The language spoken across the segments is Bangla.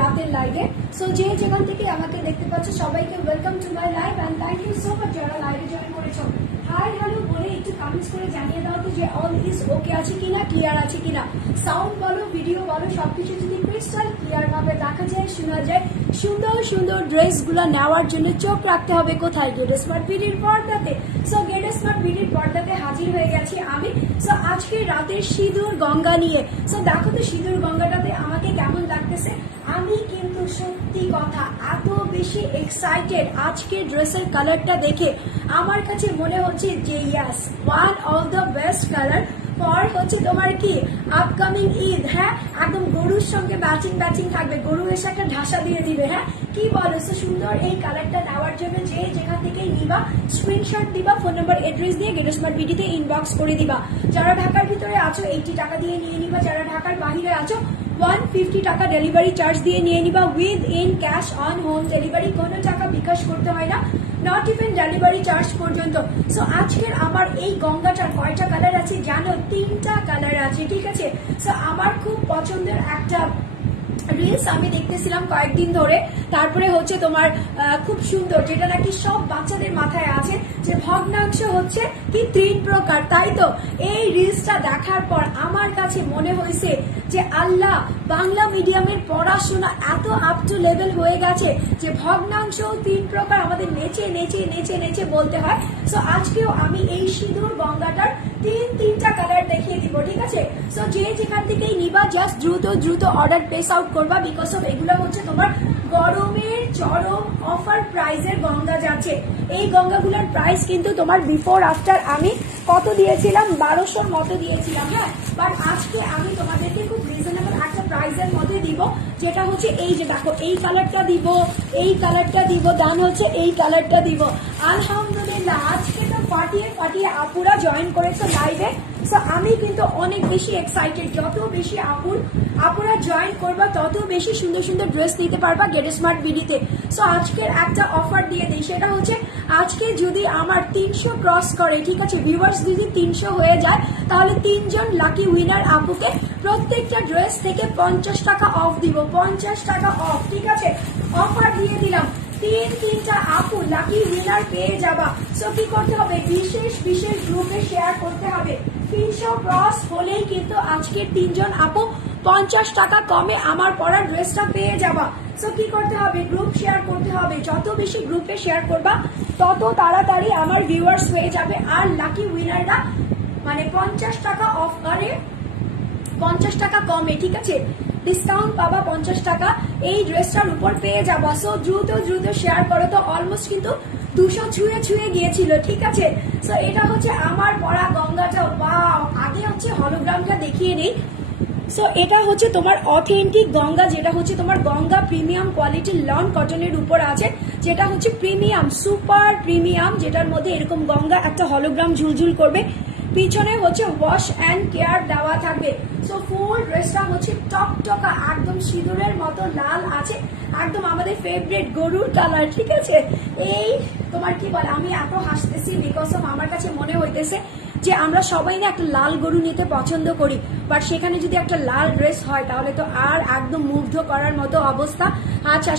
রাতের লাইভে। সো যে যেখান থেকে আমাকে দেখতে পাচ্ছ সবাইকে welcome to my live and thank you so much যারা লাইভে জয়েন করেছো। হাই হ্যালো বলে একটু কমেন্টস করে জানিয়ে দাও তো যে অল ইজ ওকে আছে কিনা, ক্লিয়ার আছে কিনা। সাউন্ড বলো, ভিডিও বলো, সবকিছু যদি ক্রিস্টাল ক্লিয়ার ভাবে দেখা যায়, শোনা যায়। সুন্দর সুন্দর ড্রেসগুলো নেওয়ার জন্য চোখ রাখতে হবে কোথায়? Gate smart বিডির পর্দাতে। So get smart বিডির পর্দাতে হাজির হয়ে গেছি আমি। সো আজকে রাতের সিঁদুর গঙ্গা নিয়ে। সো দেখো তো সিঁদুর গঙ্গাটাতে আমাকে কেমন লাগতেছে। আমি কিন্তু সত্যি কথা এত বেশি এক্সাইটেড আজকে ড্রেসের কালারটা দেখে। আমার কাছে মনে হচ্ছে যে ইয়াস one of the best colour for হচ্ছে তোমার কি আপকামিং ঈদ। হ্যাঁ, একদম গরুর সঙ্গে ম্যাচিং থাকবে, গরু এসে একটা ঢাসা দিয়ে দিবে। হ্যাঁ, কি বলো? সো সুন্দর এই কালারটা নেওয়ার জন্য যে যেখান থেকে নিবা স্ক্রিনশট দিবা, ফোন নাম্বার অ্যাড্রেস দিয়ে গেট স্মার্ট বিডিতে ইনবক্স করে দিবা। যারা ঢাকার ভিতরে আছো 80 টাকা দিয়ে নিয়ে নিবা, যারা ঢাকার বাহিরে আছো 150 টাকা ডেলিভারি চার্জ দিয়ে নিয়ে নিবা with in cash on home delivery. কোনো টাকা বিকাশ করতে হয় না, নট ইভেন ডেলিভারি চার্জ পর্যন্ত। সো আজকের আমার এই গঙ্গাটার কয়টা কালার আছে জানো? 3টা কালার আছে, ঠিক আছে। সো আমার খুব পছন্দের একটা রিলস আমি দেখতেছিলাম কয়েকদিন ধরে, তারপরে হচ্ছে তোমার খুব সুন্দর, যেটা নাকি সব বাচ্চাদের মাথায় আছে যে ভগ্নাংশ হচ্ছে কি 3 প্রকার, তাই তো? এই রিলসটা দেখার পর আমার কাছে মনে হয়েছে যে আল্লাহ, বাংলা মিডিয়ামের পড়াশোনা এত আপ টু লেভেল হয়ে গেছে যে ভগ্নাংশ 3 প্রকার আমাদের নেচে বলতে হয়। সো আজকেও আমি এই সিঁদুর গঙ্গাটার তিনটা কালার দেখিয়ে দিব, ঠিক আছে। সো যে যেখান থেকেই নিবা জাস্ট দ্রুত অর্ডার প্লেস আউট করবা, বিকজ অফ এগুলো হচ্ছে তোমার গরমের চরম অফার প্রাইজের গঙ্গা যাচ্ছে। এই গঙ্গাগুলোর প্রাইস কিন্তু তোমার বিফোর আফটার আমি কত দিয়েছিলাম, 1200-র মতো দিয়েছিলাম। হ্যাঁ, বাট আজকে আমি তোমাদেরকে খুব রিজনেবল একটা প্রাইসের মধ্যে দিব, যেটা হচ্ছে এই যে দেখো এই কালারটা দিব, এই কালারটা দিব, দেন হচ্ছে এই কালারটা দিব। আলহামদুলিল্লাহ আজকে তো ফাটিয়ে আপুরা জয়েন করেছে লাইভে। সো আমি কিন্তু অনেক বেশি এক্সাইটেড, যত বেশি আপুরা জয়েন করবা তত বেশি সুন্দর ড্রেস নিতে পারবা গেট স্মার্ট বিডিতে। সো আজকের একটা অফার দিয়ে দিই, সেটা হচ্ছে আজকে যদি আমার 300 ক্রস করে, ঠিক আছে, ভিউয়ার্স যদি 300 হয়ে যায়, তাহলে 3 জন লাকি উইনার আপুকে প্রত্যেকটা ড্রেস থেকে 50 টাকা অফ দিব, 50 টাকা অফ, ঠিক আছে। অফার দিয়ে দিলাম, তিনটা আপু লাকি উইনার পেয়ে যাবা। সো কি করতে হবে? বিশেষ গ্রুপে শেয়ার করতে হবে। 300 ক্রস হলেই কিন্তু আজকের 3 জন আপু 50 টাকা কমে আমার পরা ড্রেসটা পেয়ে যাবা। সো কি করতে হবে? গ্রুপ শেয়ার করতে হবে। যত বেশি গ্রুপে শেয়ার করবা তত তাড়াতাড়ি আমার ভিউয়ার্স হয়ে যাবে, আর লাকি উইনাররা মানে 50 টাকা অফ করে 50 টাকা কমে, ঠিক আছে, ডিসকাউন্ট পাবা 50 টাকা এই ড্রেসটার উপর পেয়ে যাবা। সো দ্রুত শেয়ার করো। তো অলমোস্ট কিন্তু 200 ছুঁয়ে গিয়েছিল, ঠিক আছে। সো এটা হচ্ছে আমার পরা গঙ্গাটা। ওয়াও, আগে হচ্ছে হলোগ্রামটা দেখিয়ে নেই। সো এটা হচ্ছে তোমার অথেন্টিক গঙ্গা, যেটা হচ্ছে তোমার গঙ্গা প্রিমিয়াম কোয়ালিটির লন কটনের উপর আছে, যেটা হচ্ছে প্রিমিয়াম সুপার প্রিমিয়াম, যেটার মধ্যে এরকম গঙ্গা একটা হলোগ্রাম ঝুলঝুল করবে। পিছনে হচ্ছে ওয়াশ অ্যান্ড কেয়ার দেওয়া থাকবে। সো ফুল ড্রেসটা হচ্ছে টকটকা একদম সিঁদুরের মতো লাল আছে, একদম আমাদের ফেভারিট গরুর কালার, ঠিক আছে। এই তোমার কি বলে, আমি এত হাসতেছি বিকজ অফ আমার কাছে মনে হইতেছে যে আমরা সবাই না একটা লাল গরু নিতে পছন্দ করি, বাট সেখানে যদি একটা লাল ড্রেস হয় তাহলে তো আর একদম মুগ্ধ করার মতো অবস্থা। আচ্ছা,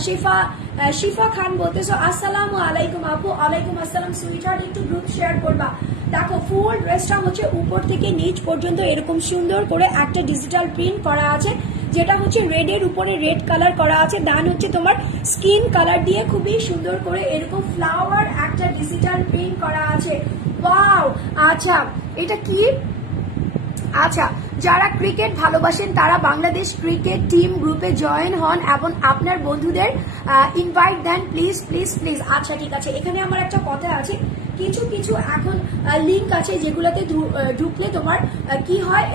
শিফা খান বলতেছো আসসালামু আলাইকুম আপু। ওয়ালাইকুম আসসালাম সুইটহার্ট, একটু গ্রুপ শেয়ার করবা। দেখো ফুল ড্রেসটা হচ্ছে উপর থেকে নিচ পর্যন্ত এরকম সুন্দর করে একটা ডিজিটাল প্রিন্ট করা আছে, যেটা হচ্ছে রেডের উপরে রেড কালার করা আছে, ডান হচ্ছে তোমার স্কিন কালার দিয়ে খুবই সুন্দর করে এরকম ফ্লাওয়ার একটা ডিজিটাল প্রিন্ট করা আছে। ওয়াও, আচ্ছা এটা কি? আচ্ছা, যারা ক্রিকেট ভালোবাসেন তারা বাংলাদেশ ক্রিকেট টিম গ্রুপে জয়েন হন এবং আপনার বন্ধুদের ইনভাইট দেন প্লিজ। আচ্ছা ঠিক আছে, এখানে আমার একটা কথা আছে, কিছু এখন লিঙ্ক আছে যেগুলোতে ঢুকলে তোমার কি হয়,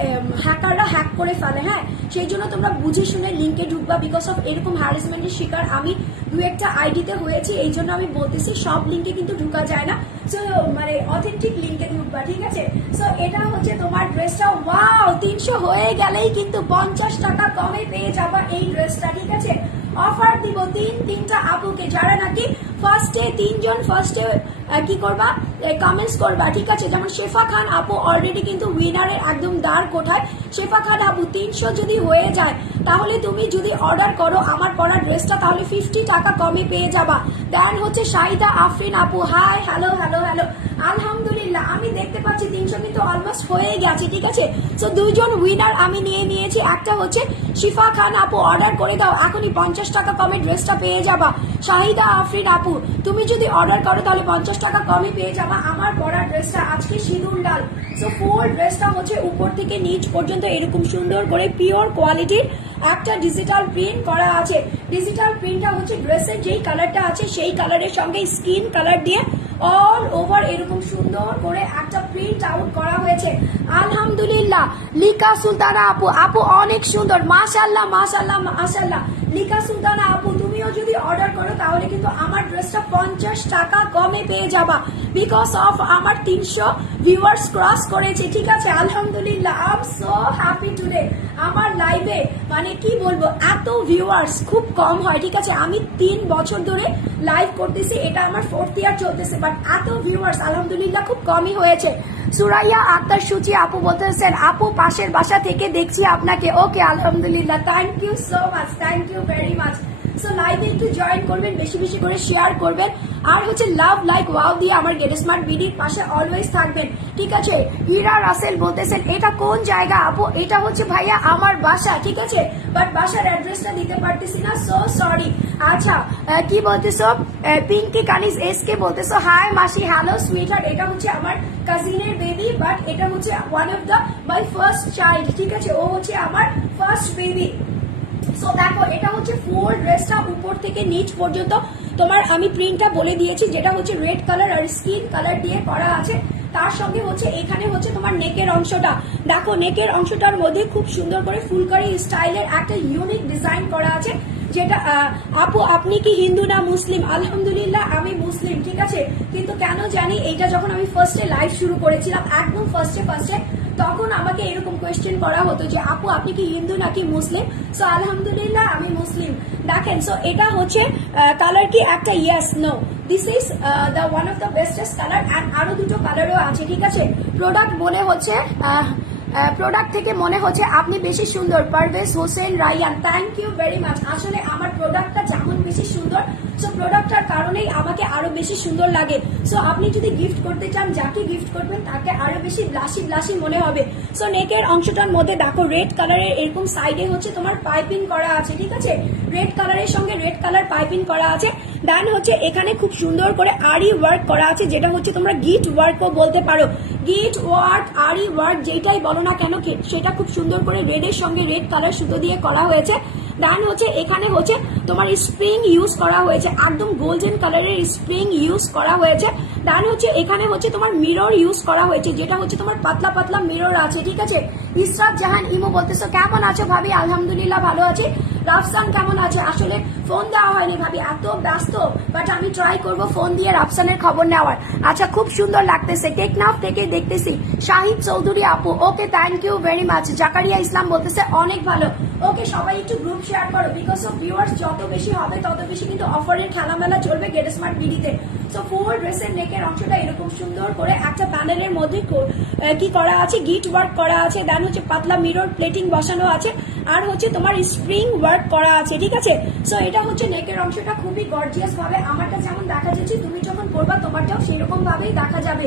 হ্যাকাররা হ্যাক করে ফেলে। হ্যাঁ, সেই জন্য তোমরা বুঝে শুনে লিঙ্কে ঢুকবা, বিকজ অফ এরকম হ্যারাসমেন্টের শিকার আমি 2-একটা আইডিতে হয়েছি, এই জন্য আমি বলতেছি সব লিঙ্কে কিন্তু ঢুকা যায় না। সো মানে অথেন্টিক লিঙ্কে ঢুকবা, ঠিক আছে। সো এটা হচ্ছে তোমার ড্রেসটা। ওয়াও, 300 হয়ে গেলেই কিন্তু 50 টাকা কমে পেয়ে যাবা এই ড্রেসটা, ঠিক আছে। অফার দিব তিনটা আপুকে যারা নাকি ফার্স্টে তিনজন ফার্স্টে কি করবা, কমেন্টস করবা, ঠিক আছে। যেমন শেফা খান আপু অলরেডি কিন্তু উইনারের একদম দ্বার কোঠায়। শেফা খান আপু 300 যদি হয়ে যায় তাহলে তুমি যদি অর্ডার করো আমার পরা ড্রেসটা তাহলে 50 টাকা কমে পেয়ে যাবা। দেন হচ্ছে শাহিদা আফরিন আপু, হাই হ্যালো হ্যালো হ্যালো, আলহামদুলিল্লাহ আমি দেখতে পাচ্ছি 300 কিন্তু অলমোস্ট হয়ে গেছে, ঠিক আছে। সো দুইজন উইনার আমি নিয়ে নিয়েছি। একটা হচ্ছে শিফা খান আপু, অর্ডার করে দাও এখনই 50 টাকা কমে ড্রেসটা পেয়ে যাবা। শাহিদা আফরিন আপু তুমি যদি অর্ডার করো তাহলে 50 টাকা কমে পেয়ে যাবা আমার পরা ড্রেসটা, আজকে সিঁদুর লাল। সো ফুল ড্রেসটা হচ্ছে উপর থেকে নিচ পর্যন্ত এরকম সুন্দর করে পিওর কোয়ালিটির একটা ডিজিটাল প্রিন্ট করা আছে। ডিজিটাল প্রিন্টটা হচ্ছে ড্রেসের যেই কালারটা আছে সেই কালারের সঙ্গে স্কিন কালার দিয়ে অল ওভার এরকম সুন্দর করে একটা প্রিন্ট আউট করা হয়েছে। আলহামদুলিল্লাহ লিকা সুলতানা আপু, আপু অনেক সুন্দর, মাশাআল্লাহ মাশাআল্লাহ মাশাআল্লাহ। লিকা সুলতানা আপু তুমিও যদি অর্ডার করো তাহলে কিন্তু আমার ড্রেসটা 50 টাকা কমে পেয়ে যাবা, বিকজ অফ আমার 300 ভিউয়ার্স ক্রস করেছে, ঠিক আছে। আলহামদুলিল্লাহ I am so happy today. আমার লাইভে মানে কি বলবো, এত ভিউয়ার্স খুব কম হয়, ঠিক আছে। আমি 3 বছর ধরে লাইভ করতেছি, এটা আমার 4th ইয়ার চলতেছে, বাট এত ভিউয়ার্স আলহামদুলিল্লাহ খুব কমই হয়েছে। সুরাইয়া আক্তার সুচি আপু বলতেছেন আপু পাশের বাসা থেকে দেখছি আপনাকে। ওকে আলহামদুলিল্লাহ, thank you so much, thank you very much. So লাইভে একটু জয়েন করবেন, বেশি বেশি করে শেয়ার করবেন, আর হচ্ছে লাভ লাইক ওয়াও দিয়ে আমার গেট স্মার্ট বিডির পাশে অলওয়েজ থাকবেন, ঠিক আছে। ইরা রাসেল বলতেছেন এটা কোন জায়গা আপু? এটা হচ্ছে ভাইয়া আমার বাসা, ঠিক আছে, বাট বাসার অ্যাড্রেসটা দিতে পারতেছি না, সো সরি। আচ্ছা কি বলতেছো? পিঙ্কি কানিজ এসকে বলতেছো হাই মাসি, হ্যালো সুইটহার্ট, এটা হচ্ছে আমার কাজিনের বেবি, বাট এটা হচ্ছে one of the my first child, ঠিক আছে, ও হচ্ছে আমার ফার্স্ট বেবি। সো দেখো এটা হচ্ছে ফুল ড্রেসটা উপর থেকে নিচ পর্যন্ত তোমার আমি প্রিন্টটা বলে দিয়েছি, যেটা হচ্ছে রেড কালার আর স্কিন কালার দিয়ে করা আছে। তার সঙ্গে হচ্ছে এখানে হচ্ছে তোমার নেকের অংশটা, দেখো নেকের অংশটার মধ্যে খুব সুন্দর করে ফুলকারি স্টাইলের একটা ইউনিক ডিজাইন করা আছে, যেটা আপু আপনি কি হিন্দু না মুসলিম? আলহামদুলিল্লাহ আমি মুসলিম, ঠিক আছে, কিন্তু কেন জানি এইটা যখন আমি ফার্স্টে লাইভ শুরু করেছিলাম একদম ফার্স্টে তখন আমাকে এরকম কোয়েশ্চেন করা হতো যে আপু আপনি কি হিন্দু নাকি মুসলিম? সো আলহামদুলিল্লাহ আমি মুসলিম। দেখেন সো এটা হচ্ছে কালার কি একটা yes no, this is the one of the bestest colour, and আরো দুটো কালারও আছে, ঠিক আছে। প্রোডাক্ট মনে হচ্ছে প্রোডাক্ট থেকে মনে হচ্ছে আপনি বেশি সুন্দর, Parvez Hossain Rayan, thank you very much. আসলে আমার প্রোডাক্টটা যেমন বেশি সুন্দর, সো প্রোডাক্টটার কারণেই আমাকে আরো বেশি সুন্দর লাগে। সো আপনি যদি গিফট করতে চান, যাকে গিফট করবেন তাকে আরো বেশি ব্লাশি ব্লাশি মনে হবে। সো নেকের অংশটার মধ্যে দেখো রেড কালারের এরকম সাইডে হচ্ছে তোমার পাইপিং করা আছে, ঠিক আছে, রেড কালারের সঙ্গে রেড কালার পাইপিং করা আছে। দেন হচ্ছে এখানে খুব সুন্দর করে আরি ওয়ার্ক করা আছে, যেটা হচ্ছে তোমরা গিট ওয়ার্কও বলতে পারো, গিট ওয়ার্ক আরি ওয়ার্ক যেটাই বলো না কেন, সেটা খুব সুন্দর করে রেডের সঙ্গে রেড কালার সুতো দিয়ে করা হয়েছে। দেন হচ্ছে এখানে হচ্ছে তোমার স্প্রিং ইউজ করা হয়েছে, একদম গোল্ডেন কালারের স্প্রিং ইউজ করা হয়েছে। দেন হচ্ছে এখানে হচ্ছে তোমার মিরর ইউজ করা হয়েছে, যেটা হচ্ছে তোমার পাতলা পাতলা মিরর আছে, ঠিক আছে। ইসরাত জাহান ইমো বলতেছো কেমন আছো ভাবি? আলহামদুলিল্লাহ ভালো আছে। রাফসান কেমন আছে? আসলে ফোন দেওয়া হয়নি ভাবি, এত ব্যস্ত, বাট আমি ট্রাই করব ফোন দিয়ে রাফসানের খবর নেওয়ার। আচ্ছা খুব সুন্দর লাগতেছে, টেকনাফ থেকে দেখতেছি। শাহিদ চৌধুরী আপু, ওকে thank you very much. Zakaria ইসলাম বলতেছে অনেক ভালো। ওকে সবাই একটু গ্রুপ শেয়ার করো, বিকজ অফ ভিউয়ার্স যত বেশি হবে তত বেশি কিন্তু অফারের খেলামেলা চলবে গেট স্মার্ট বিডিতে। সো ফুল ড্রেসের নেকের অংশটা এরকম সুন্দর করে একটা প্যানেলের মধ্যে কি করা আছে, গিট ওয়ার্ক করা আছে। দেন হচ্ছে পাতলা মিরর প্লেটিং বসানো আছে, আর হচ্ছে তোমার স্প্রিং ওয়ার্ক করা আছে, ঠিক আছে। সো এটা হচ্ছে নেকের অংশটা খুবই গর্জিয়াস ভাবে আমারটা যেমন দেখা যাচ্ছে, তুমি যখন করবা তোমারটাও সেরকম ভাবেই দেখা যাবে।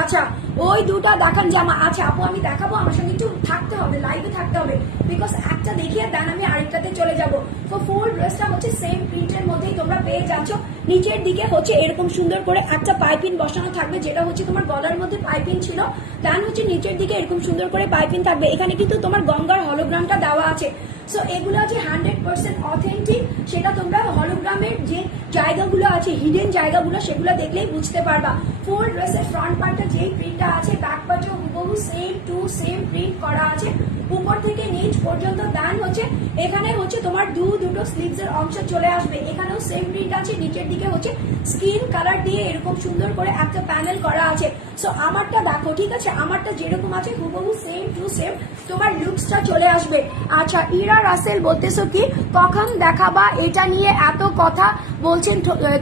আচ্ছা ওই দুটা দেখান জামা, আচ্ছা আপু আমি দেখাবো, আমার সঙ্গে একটু থাকতে হবে, লাইভে থাকতে হবে, বিকজ একটা দেখিয়ে দেন আমি আরেকটাতে চলে যাবো। তো ফুল ড্রেসটা হচ্ছে সেম প্রিন্টের মধ্যেই তোমরা পেয়ে যাচ্ছ। নিচের দিকে হচ্ছে এরকম সুন্দর করে একটা পাইপিং বসানো থাকবে, যেটা হচ্ছে তোমার গলার মধ্যে পাইপিং ছিল। দেন হচ্ছে নিচের দিকে এরকম সুন্দর করে পাইপিং থাকবে, এখানে কিন্তু তোমার গঙ্গার হলোগ্রামটা দেওয়া আছে। সো এগুলো যে 100% অথেন্টিক, সেটা তোমরা হলোগ্রামের যে জায়গাগুলো আছে, হিডেন জায়গাগুলো, সেগুলো দেখলেই বুঝতে পারবা। ফুল ড্রেসের ফ্রন্ট পার্টটা যেই প্রিন্টটা আছে, ব্যাক পার্টেও হুবহু সেম টু সেম প্রিন্ট করা আছে উপর থেকে নিচ পর্যন্ত। দেন হচ্ছে এখানে হচ্ছে তোমার দুটো স্লিভস এর অংশ চলে আসবে, এখানেও সেম প্রিন্ট আছে। নিচের দিকে হচ্ছে স্কিন কালার দিয়ে এরকম সুন্দর করে একটা প্যানেল করা আছে। সো আমারটা দেখো, ঠিক আছে, আমারটা যেরকম আছে হুবহু সেম টু সেম তোমার লুকসটা চলে আসবে। আচ্ছা ইরা রাসেল বলতেছো কি কখন দেখাবা এটা নিয়ে এত কথা বলছেন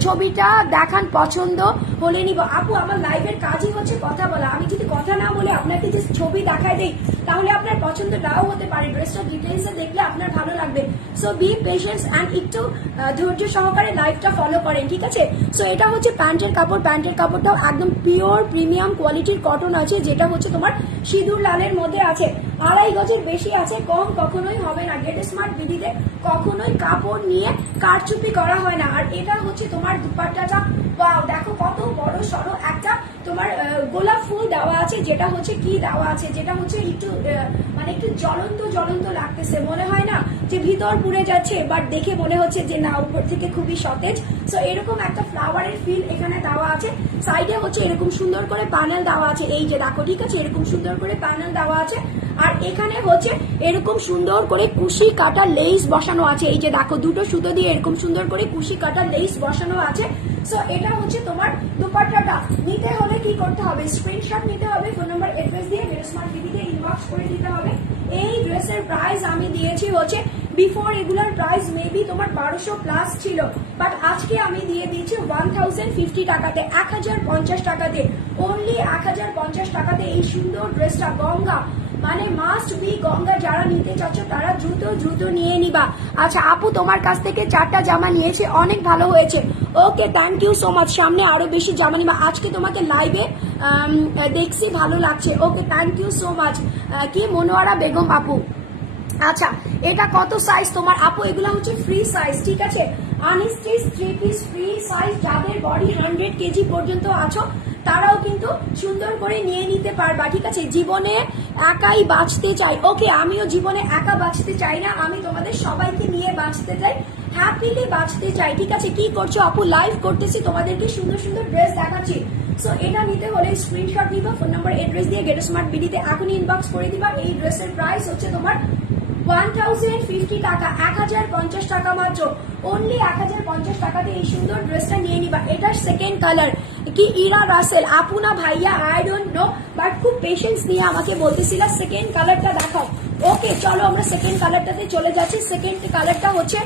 ছবিটা দেখান, পছন্দ হলে নিব। আপু আমার লাইভের কাজই হচ্ছে কথা বলা, আমি যদি কথা না বলে আপনাকে যে ছবি দেখাই দেই তাহলে আপনার পছন্দ নাও হতে পারে, ড্রেসটা ডিটেইলসে দেখলে আপনার ভালো লাগবে। সো বি পেশেন্স অ্যান্ড একটু ধৈর্য সহকারে লাইভটা ফলো করেন, ঠিক আছে। সো এটা হচ্ছে প্যান্টের কাপড়, প্যান্টের কাপড়টাও একদম পিওর প্রিমিয়াম কোয়ালিটির কটন আছে, যেটা হচ্ছে তোমার সিঁদুর লালের মধ্যে আছে, 2.5 গজের বেশি আছে, কম কখনোই হবে না। গেট স্মার্ট দিদিতে কখনোই কাপড় নিয়ে কারচুপি করা হয় না। আর এটা হচ্ছে তোমার দুপাট্টাটা, ওয়াও দেখো কত বড় সড়ো একটা তোমার গোলাপ ফুল দেওয়া আছে, যেটা হচ্ছে কি দেওয়া আছে, যেটা হচ্ছে একটু মানে একটু জ্বলন্ত জ্বলন্ত লাগতেছে, মনে হয় না যে ভিতর পুড়ে যাচ্ছে, বাট দেখে মনে হচ্ছে যে না উপর থেকে খুবই সতেজ। সো এরকম একটা ফ্লাওয়ারের ফিল এখানে দেওয়া আছে। সাইডে হচ্ছে এরকম সুন্দর করে প্যানেল দেওয়া আছে, এই যে দেখো, ঠিক আছে, এরকম সুন্দর করে প্যানেল দেওয়া আছে। আর এখানে হচ্ছে এরকম সুন্দর করে কুশি কাটা লেস বসানো আছে, এই যে দেখো দুটো সুতো দিয়ে এরকম সুন্দর করে কুশি কাটা লেস বসানো আছে। সো এটা হচ্ছে তোমার দুপাট্টাটা। নিতে হলে কি করতে হবে, স্ক্রিনশট নিতে হবে, ফোন নাম্বার অ্যাড্রেস দিয়ে স্মার্ট দিদিকে ইনবক্স করে দিতে হবে। এই ড্রেসের প্রাইস আমি দিয়েছি হচ্ছে বিফোর রেগুলার প্রাইস মেবি তোমার 1200 প্লাস ছিল, বাট আজকে আমি দিয়ে দিয়েছি 1050 টাকাতে, 1050 টাকাতে, অনলি 1050 টাকাতে এই সুন্দর ড্রেসটা। গঙ্গা মানে মাস্ট বি গঙ্গা, যারা নিতে চাচ্ছ তারা দ্রুত দ্রুত নিয়ে নিবা। আচ্ছা আপু তোমার কাছ থেকে 4টা জামা নিয়েছে, অনেক ভালো হয়েছে, okay thank you so much. সামনে আরো বেশি জামা নিবা, আজকে তোমাকে লাইভে দেখছি, ভালো লাগছে, okay thank you so much. কি মনোয়ারা বেগম আপু, আচ্ছা এটা কত সাইজ তোমার আপু? এগুলো হচ্ছে ফ্রি সাইজ, ঠিক আছে, আনস্টিচ 3 পিস ফ্রি সাইজ। যাদের বডি 100 কেজি পর্যন্ত আছো তারাও কিন্তু সুন্দর করে নিয়ে নিতে পারবা, ঠিক আছে। জীবনে একাই বাঁচতে চাই, ওকে আমিও জীবনে একা বাঁচতে চাই না, আমি তোমাদের সবাইকে নিয়ে বাঁচতে চাই, হ্যাপিলি বাঁচতে চাই, ঠিক আছে। কি করছো আপু? লাইভ করতেছি, তোমাদেরকে সুন্দর সুন্দর ড্রেস দেখাচ্ছি। সো এটা নিতে হলে স্ক্রিনশট নিবা, ফোন নাম্বার অ্যাড্রেস দিয়ে গেট স্মার্ট বিডিতে এখনই ইনবক্স করে দিবা। এই ড্রেসের প্রাইস হচ্ছে তোমার 1050 টাকা, 1050 টাকা মাত্র, অনলি 1050 টাকাতে এই সুন্দর ড্রেসটা নিয়ে নিবা। এটার সেকেন্ড কালার কি ইরা রাসেল আপু না ভাইয়া, আই ডোন্ট নো, বাট খুব পেশেন্স নিয়ে আমাকে বলতেছিল সেকেন্ড কালারটা দেখাও। ওকে চলো আমরা সেকেন্ড কালারটাতে চলে যাচ্ছি। সেকেন্ড কালারটা হচ্ছে,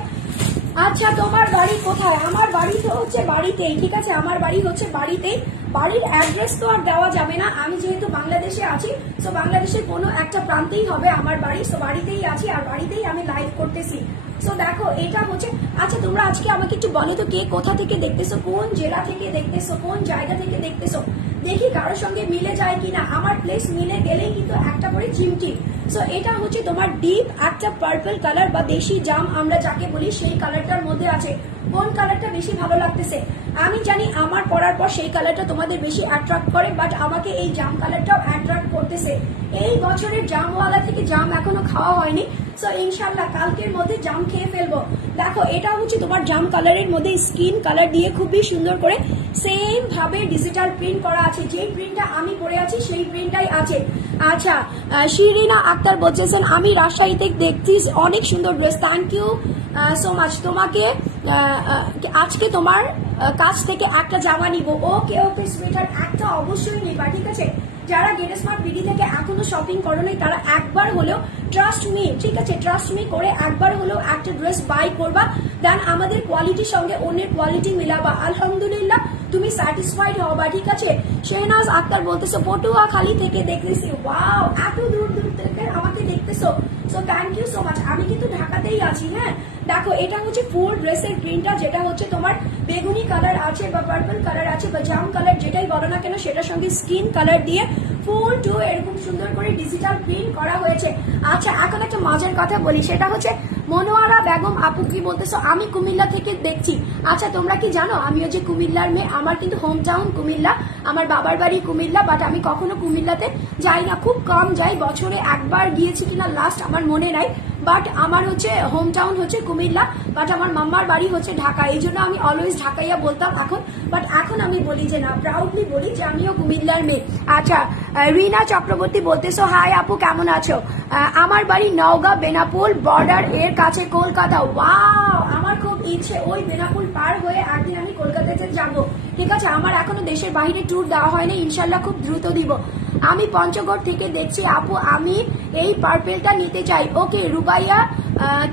আচ্ছা তোমার বাড়ি কোথায়? আমার বাড়ি তো হচ্ছে বাড়িতেই, ঠিক আছে, আমার বাড়ি হচ্ছে বাড়িতেই। বাড়ির অ্যাড্রেস তো আর দেওয়া যাবে না, আমি যেহেতু বাংলাদেশে আছি, সো বাংলাদেশের কোনো একটা প্রান্তেই হবে আমার বাড়ি, সো বাড়িতেই আছি আর বাড়িতেই আমি লাইভ করতেছি। সো দেখো এটা হচ্ছে, আচ্ছা তোমরা আজকে আমাকে একটু বলো তো কে কোথা থেকে দেখতেছো, কোন জেলা থেকে দেখতেছো, কোন জায়গা থেকে দেখতেছো, দেখি কারোর সঙ্গে মিলে যায় কিনা। আমার প্লেস মিলে গেলেই কিন্তু একটা করে চিমটি। সো এটা হচ্ছে তোমার ডিপ একটা পার্পল কালার বা দেশি জাম আমরা যাকে বলি, সেই কালারটার মধ্যে আছে। কোন কালারটা বেশি ভালো লাগতেছে? আমি জানি আমার পরার পর সেই কালারটা তোমাদের বেশি অ্যাট্রাক্ট করে, বাট আমাকে এই জাম কালারটাও অ্যাট্রাক্ট করতেছে। এই বছরের জামওয়ালা থেকে জাম এখনো খাওয়া হয়নি, সো ইনশাল্লাহ কালকের মধ্যে জাম খেয়ে ফেলবো। দেখো এটা হচ্ছে তোমার জাম কালারের মধ্যে স্কিন কালার দিয়ে খুবই সুন্দর করে সেম ভাবে ডিজিটাল প্রিন্ট করা আছে, যে প্রিন্টটা আমি পরে আছি সেই প্রিন্টটাই আছে। আচ্ছা শিরিনা আক্তার বলছেন আমি রাজশাহীতে দেখছি, অনেক সুন্দর dress, thank you so much. তোমাকে আজকে তোমার কাছ থেকে একটা জামা নিব, ওকে ওকে সুইটার, একটা অবশ্যই নিবা, ঠিক আছে। যারা গেট স্মার্ট বিডি থেকে এখনো শপিং করো নাই তারা একবার হলেও ট্রাস্ট মি, ঠিক আছে, ট্রাস্ট মি করে একবার হলেও একটা ড্রেস বাই করবা, দেন আমাদের কোয়ালিটির সঙ্গে অন্যের কোয়ালিটি মিলাবা, আলহামদুলিল্লাহ তুমি স্যাটিসফাইড হবা, ঠিক আছে। শেহনাজ আক্তার বলতেছো পটুয়াখালী থেকে দেখতেছি, ওয়াও এত দূর দূর থেকে আমাকে দেখতেছো, so thank you so much. আমি কিন্তু ঢাকাতেই আছি, হ্যাঁ। দেখো এটা হচ্ছে ফুল ড্রেসের প্রিন্টটা, যেটা হচ্ছে তোমার বেগুনি কালার আছে বা পার্পল কালার আছে বা জাম কালার যেটাই বলো না কেন, সেটার সঙ্গে স্কিন কালার দিয়ে ফুল টু এরকম সুন্দর করে ডিজিটাল প্রিন্ট করা হয়েছে। আচ্ছা এখন একটা মজার কথা বলি, সেটা হচ্ছে মনোয়ারা বেগম আপু কি বলতেছো, আমি কুমিল্লা থেকে দেখছি। আচ্ছা তোমরা কি জানো আমিও যে কুমিল্লার মেয়ে, আমার কিন্তু হোম টাউন কুমিল্লা, আমার বাবার বাড়ি কুমিল্লা, বাট আমি কখনো কুমিল্লাতে যাই না, খুব কম যাই, বছরে একবার গিয়েছি কিনা লাস্ট আমার মনে নাই, বাট আমার হচ্ছে হোম টাউন হচ্ছে কুমিল্লা, বাট আমার মাম্মার বাড়ি হচ্ছে ঢাকা, এই জন্য আমি অলওয়েজ ঢাকাইয়া বলতাম এখন, বাট এখন আমি বলি যে না, প্রাউডলি বলি যে আমিও কুমিল্লার মেয়ে। আচ্ছা রিনা চক্রবর্তী বলতেছো হাই আপু কেমন আছো? আমার বাড়ি নওগাঁ বেনাপোল বর্ডার এর কাছে কলকাতা, ওয়াও আমার খুব ইচ্ছে ওই বেনাপোল পার হয়ে একদিন আমি কলকাতাতে যাব, ঠিক আছে। আমার এখনো দেশের বাইরে ট্যুর দেওয়া হয়নি, ইনশাল্লাহ খুব দ্রুত দিব। আমি পঞ্চগড় থেকে দেখছি আপু, আমি এই পার্পেলটা নিতে চাই। ওকে রুবাইয়া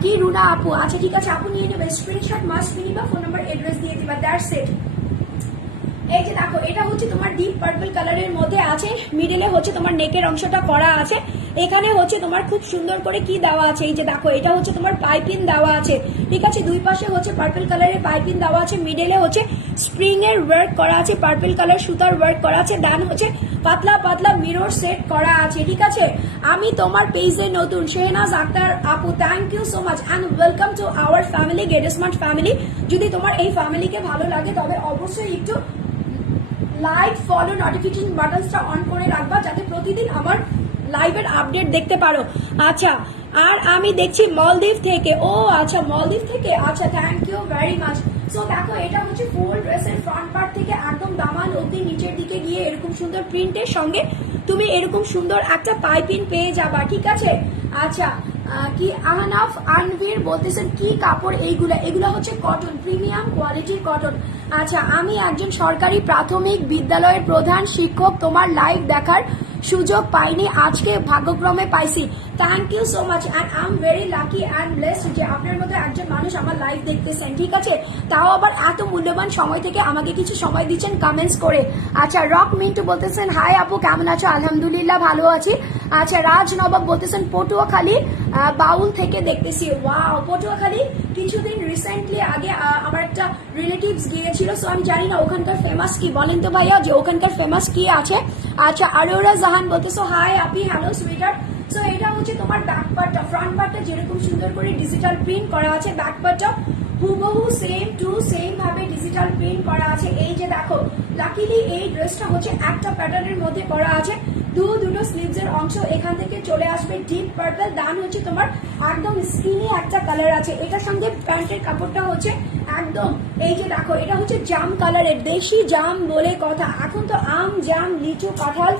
কি রুনা আপু, আচ্ছা ঠিক আছে আপু নিয়ে নেবে, স্ক্রিনশট মাস্ট নিবা, ফোন নাম্বার এড্রেস দিয়ে দিবা, দ্যাটস ইট। এই যে দেখো এটা হচ্ছে তোমার ডিপ পার্পল কালারের মধ্যে আছে, মিডলে হচ্ছে তোমার নেকের অংশটা করা আছে, এখানে হচ্ছে তোমার খুব সুন্দর করে কি দেওয়া আছে, এই যে দেখো এটা হচ্ছে তোমার পাইপিং দেওয়া আছে, ঠিক আছে, দুই পাশে হচ্ছে পার্পল কালারের পাইপিং দেওয়া আছে, মিডলে হচ্ছে স্প্রিং এর ওয়ার্ক করা আছে, পার্পল কালার সুতার ওয়ার্ক করা আছে, ডান হচ্ছে পাতলা পাতলা মিরর সেট করা আছে, ঠিক আছে। আমি তোমার পেজে নতুন, শেহনাজ আক্তার আপু, thank you so much and welcome to our family, get smart family. যদি তোমার এই ফ্যামিলিকে ভালো লাগে তবে অবশ্যই একটু লাইক, ফলো, নোটিফিকেশন বাটনটা অন করে রাখবা যাতে প্রতিদিন আমার লাইভের আপডেট দেখতে পারো। আচ্ছা, আর আমি দেখছি মলদ্বীপ থেকে, ও আচ্ছা মলদ্বীপ থেকে, আচ্ছা thank you very much. So দেখো এটা হচ্ছে ফুল ড্রেসের ফ্রন্ট পার্ট থেকে একদম দামান অবধি নিচের দিকে গিয়ে এরকম সুন্দর প্রিন্টের সঙ্গে তুমি এরকম সুন্দর একটা পাইপিং পেয়ে যাবা, ঠিক আছে। আচ্ছা কি আহনাফ আনভীর বলতেছেন কি কাপড় এইগুলা, এগুলো হচ্ছে কটন, প্রিমিয়াম কোয়ালিটির কটন। আচ্ছা আমি একজন সরকারি প্রাথমিক বিদ্যালয়ের প্রধান শিক্ষক, তোমার লাইভ দেখার সুযোগ পাইনি, আজকে ভাগ্যক্রমে পাইছি। Thank you so much and I am very lucky and blessed যে আপনার মতো একজন মানুষ আমার লাইভ দেখতেছেন, ঠিক আছে, তাও আবার এত মূল্যবান সময় থেকে আমাকে কিছু সময় দিচ্ছেন কমেন্টস করে। আচ্ছা রক মিন্টু বলতেছেন হাই আপু কেমন আছো, আলহামদুলিল্লাহ ভালো আছি। আচ্ছা রাজ নবাব বলতেছেন পটুয়াখালী বাউল থেকে দেখতেছি, ওয়াও পটুয়াখালী কিছুদিন রিসেন্টলি আগে আমার একটা রিলেটিভস গিয়েছিল, সো আমি জানি না ওখানকার ফেমাস কি, বলেন তো ভাইয়া যে ওখানকার ফেমাস কি আছে। আচ্ছা আরোরা জাহান বলতেছো হাই আপি, হ্যালো সুইটার। সো এটা হচ্ছে তোমার ব্যাক পার্টটা, ফ্রন্ট পার্টটা যেরকম সুন্দর করে ডিজিটাল প্রিন্ট করা আছে, ব্যাক পার্টটা হুবহু সেম টু সেম ভাবে ডিজিটাল প্রিন্ট করা আছে। এই যে দেখো লাকিলি এই ড্রেসটা হচ্ছে একটা প্যাটার্নের মধ্যে করা আছে, দুটো স্লিভস এর অংশ এখান থেকে চলে আসবে ডিপ পার্পল, দান হচ্ছে তোমার একদম স্কিনি একটা কালার আছে, এটার সঙ্গে প্যান্টের কাপড়টা হচ্ছে একদম এই যে দেখো এটা হচ্ছে জাম কালারের, দেশি জাম বলে কথা, এখন তো আম জাম লিচু কাঁঠাল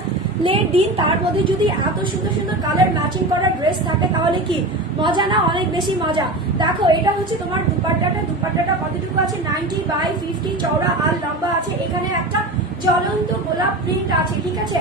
লের দিন, তার মধ্যে যদি এত সুন্দর সুন্দর কালার ম্যাচিং করা ড্রেস থাকে তাহলে কি মজা না, অনেক বেশি মজা। দেখো এটা হচ্ছে তোমার দুপাট্টাটা কতটুকু আছে, 90/50 চওড়া আর লম্বা আছে, এখানে একটা জ্বলন্ত গোলাপ প্রিন্ট আছে, ঠিক আছে,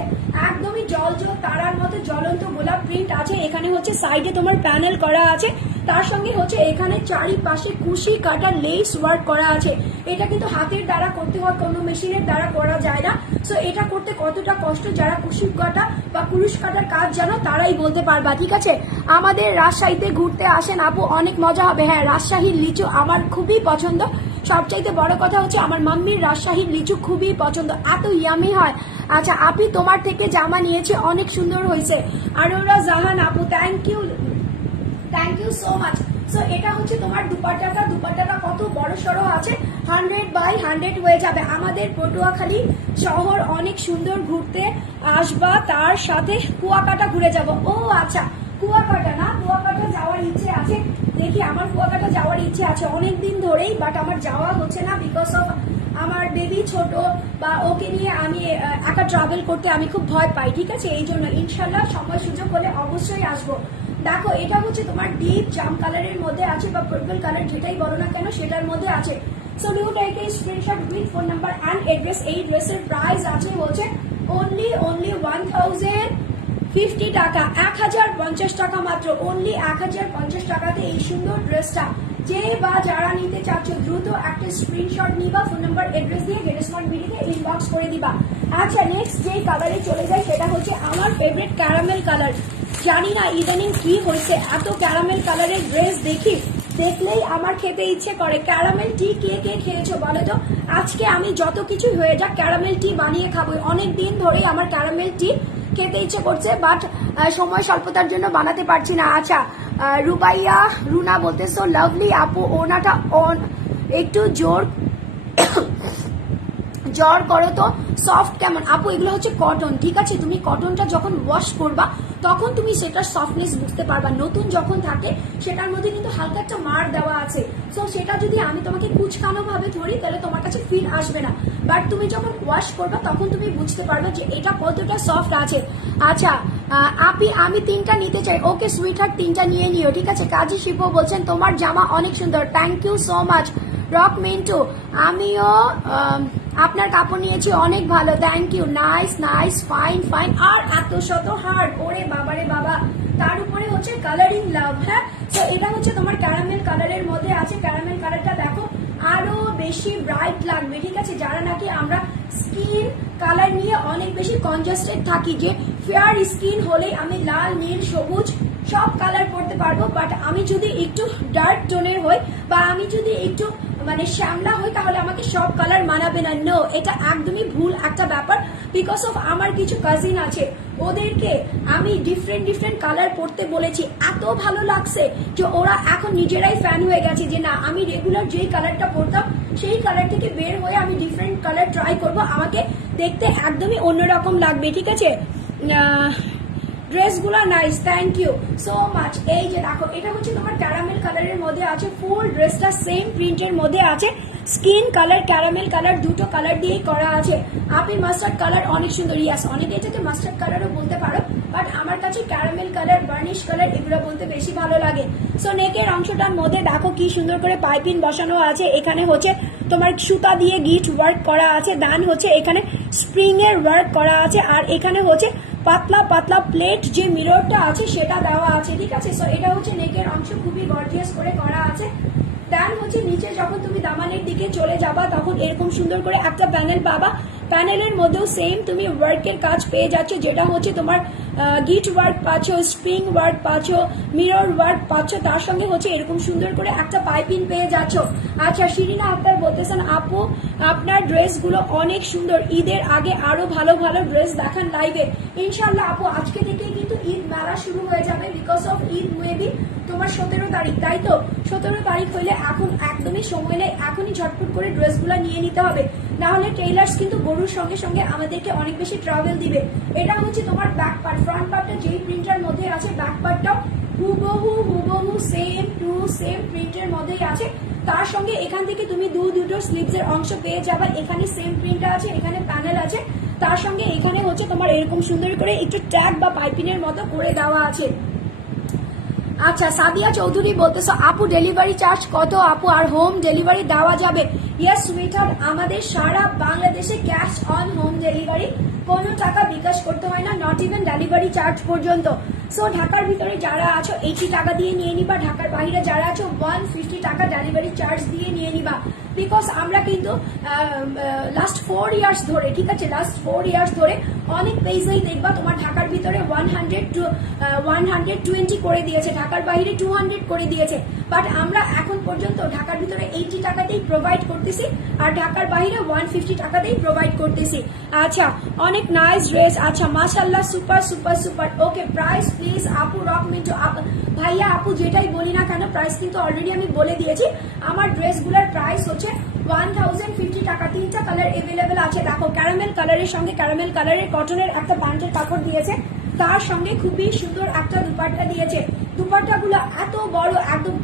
একদমই জল তারার মতো জ্বলন্ত গোলাপ প্রিন্ট আছে, এখানে হচ্ছে সাইডে তোমার প্যানেল করা আছে, তার সঙ্গে হচ্ছে এখানে চারিপাশে কুশি কাটা লেস ওয়ার্ক করা আছে, এটা কিন্তু হাতের দ্বারা করতে হয়, কোনো মেশিনের দ্বারা করা যায় না। সো এটা করতে কতটা কষ্ট যারা কুশি কাটা বা কুরুশ কাটার কাজ জানো তারাই বলতে পারবা, ঠিক আছে। আমাদের রাজশাহীতে ঘুরতে আসেন আপু, অনেক মজা হবে। হ্যাঁ রাজশাহীর লিচু আমার খুবই পছন্দ, সবচাইতে বড় কথা হচ্ছে আমার মাম্মির রাজশাহীর লিচু খুবই পছন্দ, এত ইয়ামি হয়। আচ্ছা আপি তোমার থেকে জামা নিয়েছি, অনেক সুন্দর হয়েছে। আরোরা জাহান আপু thank you so much. So এটা হচ্ছে তোমার দুপাট্টাটা কত বড় সড়ো আছে, 100/100 হয়ে যাবে। আমাদের পটুয়াখালী শহর অনেক সুন্দর, ঘুরতে আসবা, তার সাথে কুয়াকাটা ঘুরে যাব। ও আচ্ছা কুয়াকাটা না, কুয়াকাটা যাওয়ার ইচ্ছে আছে, দেখি আমার কুয়াকাটা যাওয়ার ইচ্ছে আছে অনেকদিন ধরেই, বাট আমার যাওয়া হচ্ছে না বিকজ অফ আমার বেবি ছোট, বা ওকে নিয়ে আমি একা ট্রাভেল করতে আমি খুব ভয় পাই, ঠিক আছে, এই জন্য ইনশাল্লাহ সময় সুযোগ হলে অবশ্যই আসবো। দেখো এটা হচ্ছে তোমার ডিপ জাম কালারের মধ্যে আছে বা পার্পল কালার যেটাই বলো না কেন সেটার মধ্যে আছে। So do take a screenshot with phone number and address. এই ড্রেসের প্রাইস আছে হচ্ছে অনলি 1050 টাকা, 1050 টাকা মাত্র, অনলি 1050 টাকাতে এই সুন্দর ড্রেসটা যে বা যারা নিতে চাচ্ছ দ্রুত একটা স্ক্রিনশট নিবা, ফোন নাম্বার এড্রেস দিয়ে গেট স্মার্ট বিডিতে ইনবক্স করে দিবা। আচ্ছা নেক্সট যে কালারে চলে যায় সেটা হচ্ছে আমার ফেভারিট ক্যারামেল কালার। জানি না ইদানিং কি হয়েছে, এত ক্যারামেল কালারের ড্রেস দেখলেই আমার খেতে ইচ্ছে করে। ক্যারামেল টি কে খেয়েছো বলো তো, আজকে আমি যত কিছু হয়ে যাক ক্যারামেল টি বানিয়ে খাবো, অনেক দিন ধরেই আমার ক্যারামেল টি খেতে ইচ্ছে করছে, বাট সময় স্বল্পতার জন্য বানাতে পারছি না। আচ্ছা রুবাইয়া রুনা বলতেছো লাভলি আপু, ওনাটা একটু জোর করো তো, সফট কেমন আপু, এগুলো হচ্ছে কটন, ঠিক আছে, তুমি কটনটা যখন ওয়াশ করবা তখন তুমি সেটার সফটনেস বুঝতে পারবা, নতুন যখন থাকে সেটার মধ্যে কিন্তু হালকা একটা মার দেওয়া আছে, সো সেটা যদি আমি তোমাকে কুচকানো ভাবে ধরি তাহলে তোমার কাছে ফিল আসবে না, বাট তুমি যখন ওয়াশ করবা তখন তুমি বুঝতে পারবে যে এটা কতটা সফট আছে। আচ্ছা আপি আমি 3টা নিতে চাই, ওকে সুইটহার্ট 3টা নিয়ে নিও, ঠিক আছে। কাজী শিল্প বলছেন তোমার জামা অনেক সুন্দর, thank you so much. Rock Mintu আমিও আপনার কাপড় নিয়েছি অনেক ভালো, thank you, nice nice, fine fine. আর এত শত হার্ড, ওরে বাবারে বাবা, তার উপরে হচ্ছে কালারিং লাভ। হ্যাঁ, তো এটা হচ্ছে তোমার ক্যারামেল কালারের মধ্যে আছে। ক্যারামেল কালারটা দেখো আরো বেশি ব্রাইট লাগবে, ঠিক আছে। যারা নাকি আমরা স্কিন কালার নিয়ে অনেক বেশি কনজাস্টেড থাকি, যে ফেয়ার স্কিন হলেই আমি লাল নীল সবুজ সব কালার পরতে পারবো, বাট আমি যদি একটু ডার্ক টোনের হই বা আমি যদি একটু মানে শ্যামলা হই তাহলে আমাকে সব কালার মানাবে না। নো, এটা একদমই ভুল একটা ব্যাপার। বিকজ অফ আমার কিছু কাজিন আছে, ওদেরকে আমি ডিফারেন্ট ডিফারেন্ট কালার পরতে বলেছি, এত ভালো লাগছে যে ওরা এখন নিজেরাই ফ্যান হয়ে গেছে যে না, আমি রেগুলার যেই কালারটা পরতাম সেই কালার থেকে বের হয়ে আমি ডিফারেন্ট কালার ট্রাই করব, আমাকে দেখতে একদমই অন্যরকম লাগবে, ঠিক আছে। ড্রেসগুলো nice, thank you so much. এই যে দেখো, এটা হচ্ছে তোমার ক্যারামেল কালারের মধ্যে আছে, ফুল ড্রেসটা সেম প্রিন্টের মধ্যে আছে, স্কিন কালার ক্যারামেল কালার দুটো কালার দিয়েই করা আছে। আপনি মাস্টার্ড কালার অনেক সুন্দর, ইয়াস, অনেকে এটাকে মাস্টার্ড কালারও বলতে পারো, বাট আমার কাছে ক্যারামেল কালার বার্নিশ কালার এগুলো বলতে বেশি ভালো লাগে। সো নেকের অংশটার মধ্যে দেখো কি সুন্দর করে পাইপিং বসানো আছে, এখানে হচ্ছে তোমার সুতা দিয়ে গিট ওয়ার্ক করা আছে, দেন হচ্ছে এখানে স্প্রিং এর ওয়ার্ক করা আছে, আর এখানে হচ্ছে পাতলা পাতলা প্লেট যে মিররটা আছে সেটা দেওয়া আছে, ঠিক আছে। সো এটা হচ্ছে নেকের অংশ, খুবই গর্জিয়াস করে করা আছে। দেন হচ্ছে নিচে যখন তুমি দামানের দিকে চলে যাবা তখন এরকম সুন্দর করে একটা প্যানেল পাবা, প্যানেলের মধ্যেও সেম তুমি ওয়ার্কের কাজ পেয়ে যাচ্ছ, যেটা হচ্ছে তোমার গিট ওয়ার্ক পাচ্ছ, স্প্রিং ওয়ার্ক পাচ্ছ, মিরর ওয়ার্ক পাচ্ছ, তার সঙ্গে হচ্ছে এরকম সুন্দর করে একটা পাইপিং পেয়ে যাচ্ছ। আচ্ছা, শিরিনা আপনার বলতেছেন আপু আপনার ড্রেসগুলো অনেক সুন্দর, ঈদের আগে আরো ভালো ভালো ড্রেস দেখান লাইভে। ইনশাল্লাহ আপু, আজকে থেকেই কিন্তু ঈদ মেলা শুরু হয়ে যাবে, বিকজ অফ ঈদ মেবি তোমার 17 তারিখ, তাই তো? 17 তারিখ হইলে এখন একদমই সময় নেই, এখনই ঝটপট করে ড্রেসগুলো নিয়ে নিতে হবে, না হলে টেইলার্স কিন্তু গরুর সঙ্গে সঙ্গে আমাদেরকে অনেক বেশি ট্রাভেল দিবে। এটা হচ্ছে তোমার ব্যাক পার্ট, ফ্রন্ট পার্টটা যেই প্রিন্টার মধ্যে আছে ব্যাক পার্টটাও হুবহু সেম টু সেম প্রিন্টের মধ্যেই আছে। তার সঙ্গে এখান থেকে তুমি দুটো স্লিভস এর অংশ পেয়ে যাবে, এখানে সেম প্রিন্ট আছে, এখানে প্যানেল আছে, তার সঙ্গে এখানে হচ্ছে তোমার এরকম সুন্দর করে একটু ট্যাগ বা পাইপিং এর মতো করে দেওয়া আছে। আচ্ছা, সাদিয়া চৌধুরী বলতেছো আপু ডেলিভারি চার্জ কত আপু, আর হোম ডেলিভারি দেওয়া যাবে? ইয়েস সুইটহার্ট, আমাদের সারা বাংলাদেশে ক্যাশ অন হোম ডেলিভারি, কোনো টাকা বিকাশ করতে হয় না, নট ইভেন ডেলিভারি চার্জ পর্যন্ত। সো ঢাকার ভিতরে যারা আছো 80 টাকা দিয়ে নিয়ে নিবা, ঢাকার বাইরে যারা আছো 150 টাকা ডেলিভারি চার্জ দিয়ে নিয়ে নিবা। বিকজ আমরা কিন্তু লাস্ট 4 ইয়ার্স ধরে, ঠিক আছে, লাস্ট 4 ইয়ার্স ধরে অনেক পেজেই দেখবা তোমার ঢাকার ভিতরে 120 করে দিয়েছে, ঢাকার বাইরে 200 করে দিয়েছে, বাট আমরা এখন পর্যন্ত ঢাকার ভিতরে 80 টাকাতেই প্রোভাইড করতেছি, আর ঢাকার বাইরে 150 টাকাতেই প্রোভাইড করতেছি। আচ্ছা, অনেক নাইস ড্রেস, আচ্ছা মাশাআল্লাহ, super super super. Okay, price please আপু, রক মিন্টু ভাইয়া আপু যেটাই বলি না কেন প্রাইস কিন্তু অলরেডি আমি বলে দিয়েছি। আমার ড্রেসগুলোর প্রাইস হচ্ছে 1050 টাকা, 3টা কালার এভেলেবেল আছে। দেখো, ক্যারামেল কালারের সঙ্গে ক্যারামেল কালারের কটনের একটা বান্ডেল কাপড় দিয়েছে, তার সঙ্গে খুবই সুন্দর একটা দুপাট্টা দিয়েছে। দুপাট্টাগুলো এত বড়, একদম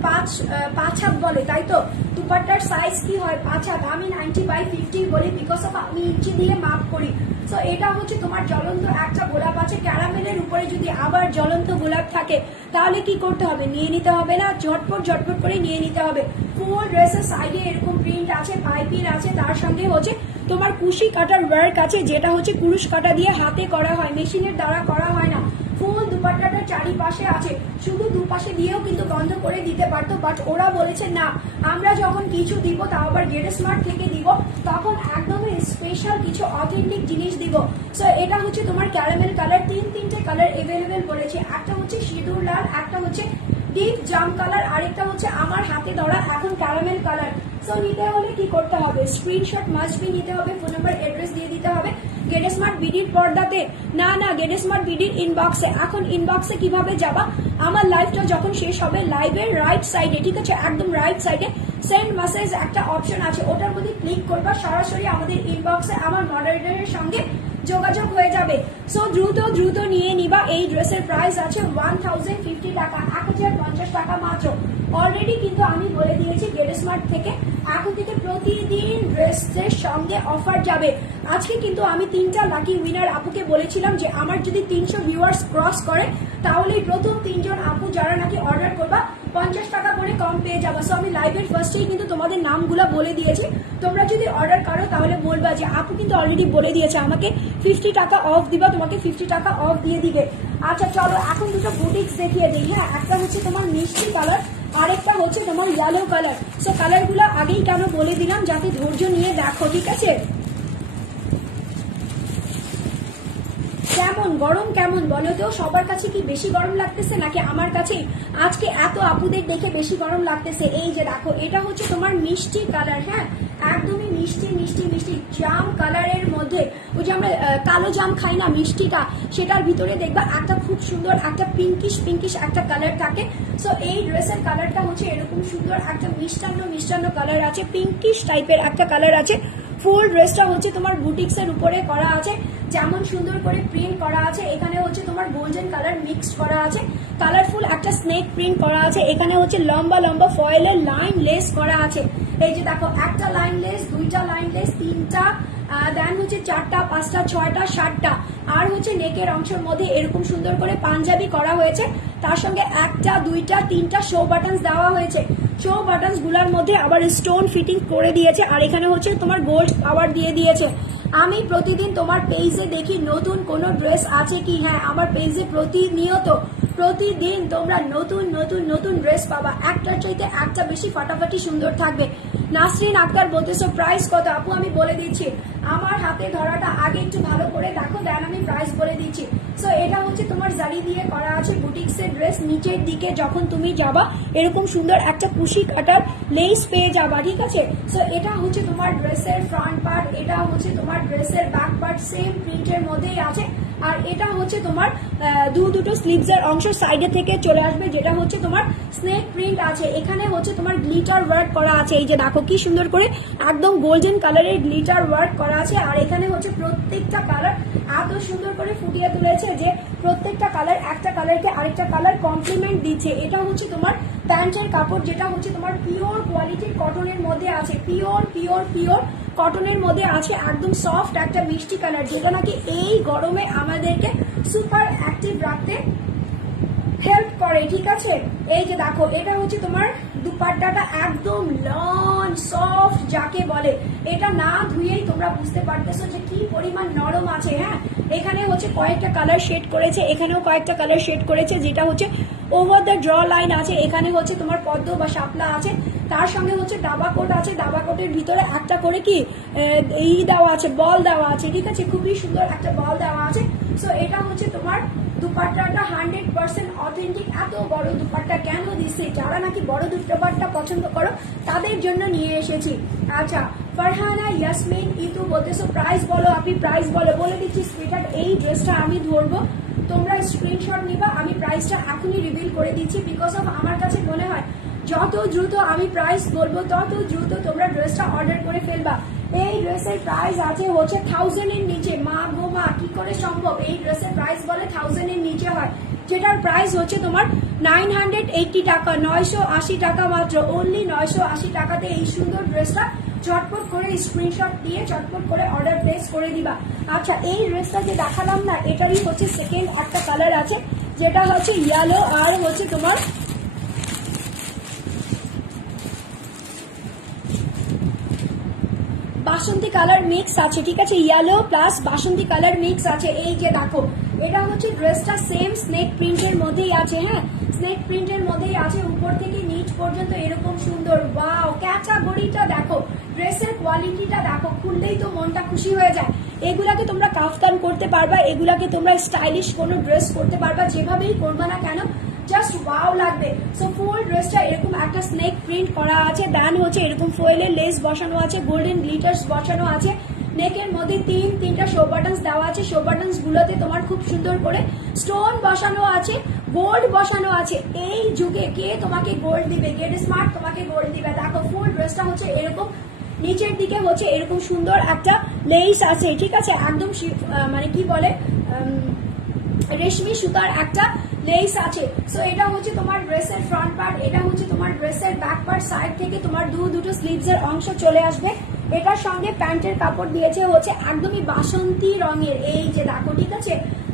পাঁচ হাত বলে, তাই তো? দুপাট্টার সাইজ কি হয় 5 হাত, আমি 90/50 বলি, বিকজ অফ আমি ইঞ্চি দিয়ে মাপ করি। সো এটা হচ্ছে তোমার জ্বলন্ত একটা গোলাপ আছে, ক্যারামেলের উপরে যদি আবার জ্বলন্ত গোলাপ থাকে তাহলে কি করতে হবে, নিয়ে নিতে হবে না, ঝটপট করে নিয়ে নিতে হবে। ফুল ড্রেসের সাইডে এরকম প্রিন্ট আছে, পাইপিং আছে, তার সঙ্গে হচ্ছে তোমার কুশি কাটার ওয়ার্ক আছে, যেটা হচ্ছে কুরুশ কাটা দিয়ে হাতে করা হয়, মেশিনের দ্বারা করা হয় না। ফুল দুপাট্টাটা চারিপাশে আছে, শুধু দুপাশে দিয়েও কিন্তু বন্ধ করে দিতে পারতো, বাট ওরা বলেছে না, আমরা যখন কিছু দিব তাও আবার গেট স্মার্ট থেকে দিব, তখন একদমই স্পেশাল কিছু অথেন্টিক জিনিস দিব। সো এটা হচ্ছে তোমার ক্যারামেল কালার, তিনটে কালার এভেলেবেল বলেছে, একটা হচ্ছে সিঁদুর লাল, একটা হচ্ছে ডিপ জাম কালার, আরেকটা হচ্ছে আমার হাতে ধরা এখন ক্যারামেল কালার। সো নিতে হলে কি করতে হবে, স্ক্রিনশট মাস্ট বি নিতে হবে, ফোন নাম্বার অ্যাড্রেস দিয়ে দিতে হবে। গেট স্মার্ট বিডির পর্দাতে না, গেট স্মার্ট বিডির ইনবক্সে। এখন ইনবক্সে কিভাবে যাবা, আমার লাইভটা যখন শেষ হবে লাইভের রাইট সাইডে, ঠিক আছে, একদম রাইট সাইডে সেন্ড মেসেজ একটা অপশন আছে, ওটার মধ্যে ক্লিক করবা, সরাসরি আমাদের ইনবক্সে আমার মডারেটরের সঙ্গে যোগাযোগ হয়ে যাবে। সো দ্রুত নিয়ে নিবা। এই ড্রেসের প্রাইস আছে 1050 টাকা, 1050 টাকা মাত্র। অলরেডি কিন্তু আমি বলে দিয়েছি গেট স্মার্ট থেকে এখন থেকে প্রতিদিন ড্রেসের সঙ্গে অফার যাবে। আজকে কিন্তু আমি 3টা লাকি উইনার আপুকে বলেছিলাম যে আমার যদি 300 ভিউয়ার্স ক্রস করে তাহলে প্রথম 3জন আপু যারা নাকি অর্ডার করবা 50 টাকা করে কম পেয়ে যাবা। সো আমি লাইভের ফার্স্টেই কিন্তু তোমাদের নামগুলো বলে দিয়েছি। তোমরা যদি অর্ডার করো তাহলে বলবা যে আপু কিন্তু অলরেডি বলে দিয়েছে আমাকে 50 টাকা অফ দিবা, তোমাকে 50 টাকা অফ দিয়ে দিবে। আচ্ছা চলো এখন দুটো বুটিক্স দেখিয়ে দিই। হ্যাঁ, একটা হচ্ছে তোমার মিষ্টি কালার, আরেকটা হচ্ছে তোমার ইয়েলো কালার। সো কালারগুলো আগেই কেন বলে দিলাম যাতে ধৈর্য নিয়ে দেখো, ঠিক আছে? কেমন গরম কেমন বলো তো? সবার কাছে কি বেশি গরম লাগতেছে নাকি আমার কাছে আজকে এত আপুদের দেখে বেশি গরম লাগতেছে? এই যে দেখো, এটা হচ্ছে তোমার মিষ্টি কালার। হ্যাঁ, একদমই মিষ্টি মিষ্টি মিষ্টি জাম কালারের মধ্যে, ওই যে আমরা কালো জাম খাই না মিষ্টিটা, সেটার ভিতরে দেখবা একটা খুব সুন্দর একটা পিঙ্কিশ পিঙ্কিশ একটা কালার থাকে। সো এই ড্রেসের কালারটা হচ্ছে এরকম সুন্দর একটা মিষ্টান্ন মিষ্টান্ন কালার আছে, পিঙ্কিশ টাইপের একটা কালার আছে। ফুল ড্রেসটা হচ্ছে তোমার বুটিক্সের উপরে করা আছে, যেমন সুন্দর করে প্রিন্ট করা আছে। এখানে হচ্ছে তোমার গোল্ডেন কালার মিক্সড করা আছে, কালারফুল একটা স্নেক প্রিন্ট করা আছে। এখানে হচ্ছে লম্বা লম্বা ফয়েলের লাইন লেস করা আছে। এই যে দেখো, একটা লাইন লেস, দুইটা লাইন লেস, তিনটা, দেন হচ্ছে 4টা 5টা 6টা 7টা, আর হচ্ছে নেকের অংশের মধ্যে এরকম সুন্দর করে পাঞ্জাবি করা হয়েছে। তার সঙ্গে 1টা 2টা 3টা শো বাটনস দেওয়া হয়েছে। শো বাটনস গুলার মধ্যে আবার স্টোন ফিটিং করে দিয়েছে, আর এখানে হচ্ছে তোমার গোল্ড পাওয়ার দিয়ে দিয়েছে। আমি প্রতিদিন তোমার পেজে দেখি নতুন কোনো ড্রেস আছে কি। হ্যাঁ, আমার পেজে প্রতিনিয়ত প্রতিদিন তোমরা নতুন নতুন নতুন ড্রেস পাবা, একটার চাইতে একটা বেশি ফাটাফাটি সুন্দর থাকবে। নাসরিন আক্তার বলতেছো প্রাইস কত? আপু আমি বলে দিচ্ছি, আমার হাতে ধরাটা আগে একটু ভালো করে দেখো, দেন আমি প্রাইস বলে দিচ্ছি। সো এটা হচ্ছে তোমার জারি দিয়ে করা আছে বুটিক্সের ড্রেস। নিচের দিকে যখন তুমি যাবা এরকম সুন্দর একটা কুশি কাটার লেস পেয়ে যাবা, ঠিক আছে? সো এটা হচ্ছে তোমার ড্রেসের ফ্রন্ট পার্ট, এটা হচ্ছে তোমার ড্রেসের ব্যাক পার্ট, সেম প্রিন্টের মধ্যেই আছে। আর এটা হচ্ছে তোমার দুটো স্লিভস এর অংশ সাইডে থেকে চলে আসবে, যেটা হচ্ছে তোমার স্নেক প্রিন্ট আছে। এখানে হচ্ছে তোমার গ্লিটার ওয়ার্ক করা আছে। এই যে দেখো কি সুন্দর করে একদম গোল্ডেন কালারের গ্লিটার ওয়ার্ক করা আছে। আর এখানে হচ্ছে প্রত্যেকটা কালার এত সুন্দর করে ফুটিয়ে তুলেছে যে প্রত্যেকটা কালার একটা কালারকে আরেকটা কালার কমপ্লিমেন্ট দিচ্ছে। এটা হচ্ছে তোমার প্যান্টের কাপড়, যেটা হচ্ছে তোমার পিওর কোয়ালিটির কটনের মধ্যে আছে, পিওর পিওর পিওর কটনের মধ্যে আছে, একদম সফট একটা মিষ্টি কালার, যেটা নাকি এই গরমে আমাদেরকে সুপার অ্যাক্টিভ রাখতে হেল্প করে, ঠিক আছে? এই যে দেখো, এটা হচ্ছে তোমার দুপাট্টাটা একদম লন সফট যাকে বলে, এটা না ধুয়েই তোমরা বুঝতে পারতেছো যে কি পরিমাণ নরম আছে। হ্যাঁ, এখানে হচ্ছে কয়েকটা কালার শেড করেছে, এখানেও কয়েকটা কালার শেড করেছে, যেটা হচ্ছে ওভার দ্য ড্র লাইন আছে। এখানে হচ্ছে তোমার পদ্ম বা শাপলা আছে, তার সঙ্গে হচ্ছে দাবা কোট আছে, দাবা কোটের ভিতরে একটা করে কি দেওয়া আছে, বল দেওয়া আছে, ঠিক আছে? খুবই সুন্দর একটা বল দেওয়া আছে। সো এটা হচ্ছে তোমার দুপাট্টাটা 100% অথেন্টিক। এত বড় দুপাট্টা কেন দিচ্ছি? যারা নাকি বড় দুপাট্টা পছন্দ করো তাদের জন্য নিয়ে এসেছি। আচ্ছা, ফারহানা ইয়াসমিন ইতু বলতেছো প্রাইস বলো আপনি, প্রাইস বলো। বলে দিচ্ছি স্ক্রিনশট, এই ড্রেসটা আমি ধরবো, তোমরা স্ক্রিনশট নিবা। আমি প্রাইসটা এখনই রিভিল করে দিচ্ছি, বিকজ অফ আমার কাছে মনে হয় যত দ্রুত আমি প্রাইস বলবো তত দ্রুত তোমরা ড্রেসটা অর্ডার করে ফেলবা। এই ড্রেসের প্রাইস আছে হচ্ছে 1000 এর নিচে। মা গো মা, কি করে সম্ভব? এই ড্রেসের প্রাইস বলে 1000 এর নিচে হয়, যেটার প্রাইস হচ্ছে তোমার 980 টাকা, 980 টাকা মাত্র, অনলি 980 টাকাতে এই সুন্দর ড্রেসটা চটপট করে স্ক্রিনশট দিয়ে চটপট করে অর্ডার প্লেস করে দিবা। আচ্ছা, এই ড্রেসটা যে দেখালাম না, এটারই হচ্ছে সেকেন্ড একটা কালার আছে, যেটা হচ্ছে ইয়েলো আর হচ্ছে তোমার বাসন্তী কালার মিক্স আছে, ঠিক আছে? ইয়েলো প্লাস বাসন্তী কালার মিক্স আছে। এই যে দেখো, এটা হচ্ছে ড্রেসটা সেম স্নেক প্রিন্টের মধ্যেই আছে। হ্যাঁ, স্নেক প্রিন্টের মধ্যেই আছে, উপর থেকে নিচ পর্যন্ত এরকম সুন্দর। ওয়াও, ক্যাটাগরিটা দেখো, ড্রেসের কোয়ালিটিটা দেখো, খুললেই তো মনটা খুশি হয়ে যায়। এগুলাকে তোমরা কাফতান করতে পারবা, এগুলাকে তোমরা স্টাইলিশ কোনো ড্রেস করতে পারবা, যেভাবেই করবা না কেন জাস্ট ওয়াও লাগবে। সো ফুল ড্রেসটা এরকম একটা স্নেক প্রিন্ট করা আছে, দেন হচ্ছে এরকম ফয়েলের লেস বসানো আছে, গোল্ডেন গ্লিটার্স বসানো আছে। নেকের মধ্যে তিনটা শো বাটনস দেওয়া আছে, শো বাটনস গুলোতে তোমার খুব সুন্দর করে স্টোন বসানো আছে, গোল্ড বসানো আছে। এই যুগে কে তোমাকে গোল্ড দিবে? গেট স্মার্ট তোমাকে গোল্ড দিবে। দেখো, ফুল ড্রেসটা হচ্ছে এরকম, নিচের দিকে হচ্ছে এরকম সুন্দর একটা লেস আছে, ঠিক আছে? একদম মানে কি বলে রেশমি সুতার একটা লেস আছে। সো এটা হচ্ছে তোমার ড্রেসের ফ্রন্ট পার্ট, এটা হচ্ছে তোমার ড্রেসের ব্যাক পার্ট, সাইড থেকে তোমার দুটো স্লিভস এর অংশ চলে আসবে। এটার সঙ্গে প্যান্টের কাপড় দিয়েছে হচ্ছে একদমই বাসন্তী রঙের, এই যে দেখো ঠিক আছে,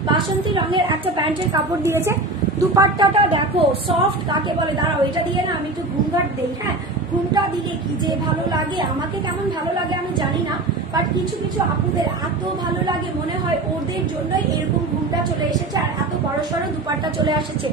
বাসন্তী রঙের একটা প্যান্টের কাপড় দিয়েছে। দুপাট্টাটা দেখো সফট কাকে বলে, দাঁড়াও এটা দিয়ে না আমি একটু ঘুমঘাট দেই। হ্যাঁ, ঘুমটা দিলে কি যে ভালো লাগে, আমাকে কেমন ভালো লাগে আমি জানি না, বাট কিছু কিছু আপুদের এত ভালো লাগে মনে হয় ওদের জন্যই এরকম ঘুমটা চলে এসেছে আর এত বড়সড় দুপাট্টা চলে আসছে।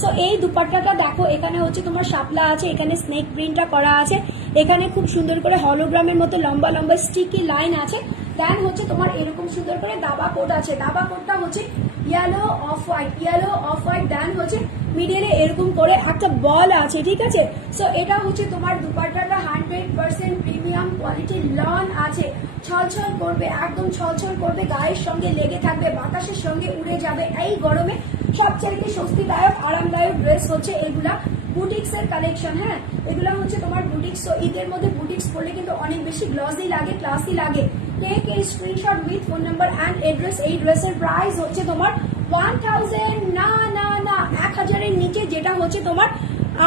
সো এই দুপাট্টাটা দেখো, এখানে হচ্ছে তোমার শাপলা আছে, এখানে স্নেক প্রিন্টটা করা আছে, এখানে খুব সুন্দর করে হলোগ্রামের মতো লম্বা লম্বা স্টিকি লাইন আছে। দেন হচ্ছে তোমার এরকম সুন্দর করে দাবা কোট আছে, দাবা কোটটা হচ্ছে ইয়েলো অফ হোয়াইট, দেন হচ্ছে মিডিলে এরকম করে একটা বল আছে, ঠিক আছে। সো এটা হচ্ছে তোমার দুপাট্টাটা 100% প্রিমিয়াম কোয়ালিটির লন আছে, ছলছল করবে, একদম ছলছল করবে, গায়ের সঙ্গে লেগে থাকবে, বাতাসের সঙ্গে উড়ে যাবে। এই গরমে সবচেয়ে স্বস্তিদায়ক আরামদায়ক ড্রেস হচ্ছে এগুলা, বুটিক্স এর কালেকশন। হ্যাঁ, এগুলা হচ্ছে তোমার বুটিক্স। তো ঈদের মধ্যে বুটিক্স পরলে কিন্তু অনেক বেশি গ্লসি লাগে, ক্লাসি লাগে। Take a screenshot with phone number and address. এই ড্রেসের প্রাইস হচ্ছে তোমার 1000, না 1000-এর নিচে, যেটা হচ্ছে তোমার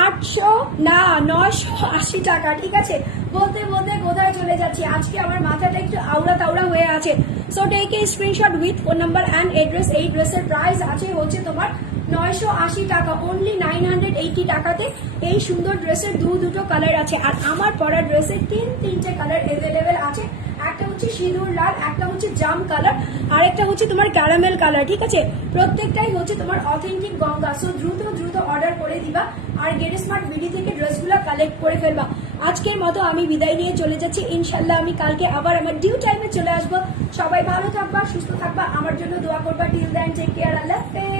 800 না 980 টাকা, ঠিক আছে। বলতে বলতে কোথায় চলে যাচ্ছি, আজকে আমার মাথাটা একটু আউড়া তাউড়া হয়ে আছে। So take a screenshot with phone number and address. এই ড্রেসের প্রাইস আছে হচ্ছে তোমার 980 টাকা, অনলি 980 টাকাতে এই সুন্দর ড্রেসের দুটো কালার আছে। আর আমার পরা ড্রেসের তিনটে কালার অ্যাভেলেবেল আছে, একটা হচ্ছে সিঁদুর লাল, একটা হচ্ছে জাম কালার, আর একটা হচ্ছে তোমার ক্যারামেল কালার, ঠিক আছে। প্রত্যেকটাই হচ্ছে তোমার অথেন্টিক গঙ্গা। সো দ্রুত অর্ডার করে দিবা আর গেট স্মার্ট বিডি থেকে ড্রেসগুলো কালেক্ট করে ফেলবা। আজকের মতো আমি বিদায় নিয়ে চলে যাচ্ছি, ইনশাল্লাহ আমি কালকে আবার আমার ডিউ টাইমে চলে আসবো। সবাই ভালো থাকবা, সুস্থ থাকবা, আমার জন্য দোয়া করবা। টিল দেন টেক কেয়ার, আল্লাহ হাফেজ।